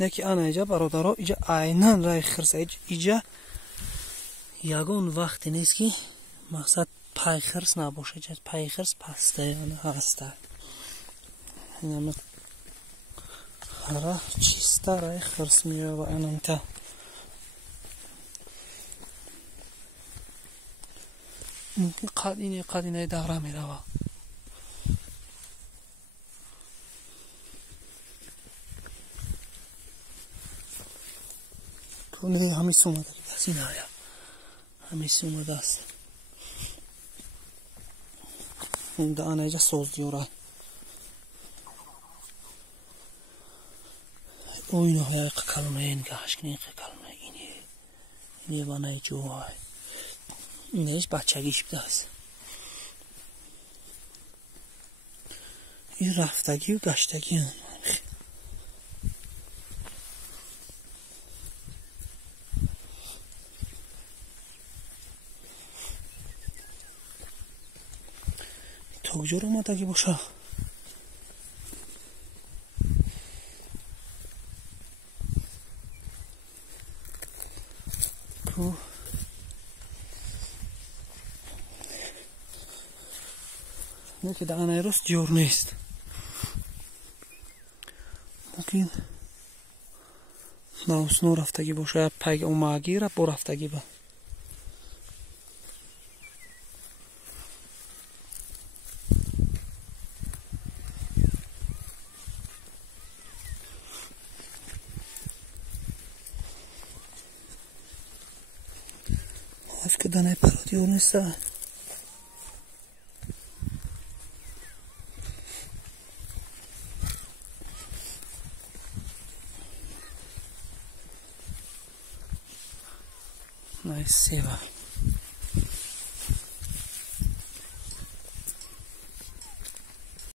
یکی آن اینجا برادرها اینجا عیناً رای خرس اینجا یگان وقتی نیست که مقصد پای خرس نباشه. اینجا پای خرس پسته یعنی هسته اینم هره چیسته رای خرس میره و اینم ممکن قدینه دوره میره و کنه همی سومده که دست این آیا همی سومده است این ده آنه ایجا سوز دیوره او اینو های قلمه این گهش کنی قلمه اینی بانه جو های اینه ایش بچگیش بده است این رفتگی و گشتگی هم توجور اومده که باشه کو نه که دانه راست جور نیست ممکن ناوسنو رفتگی باشه پگ اون ماگی را با رفتگی با که دانه پرادی اون نیست نایس سیوه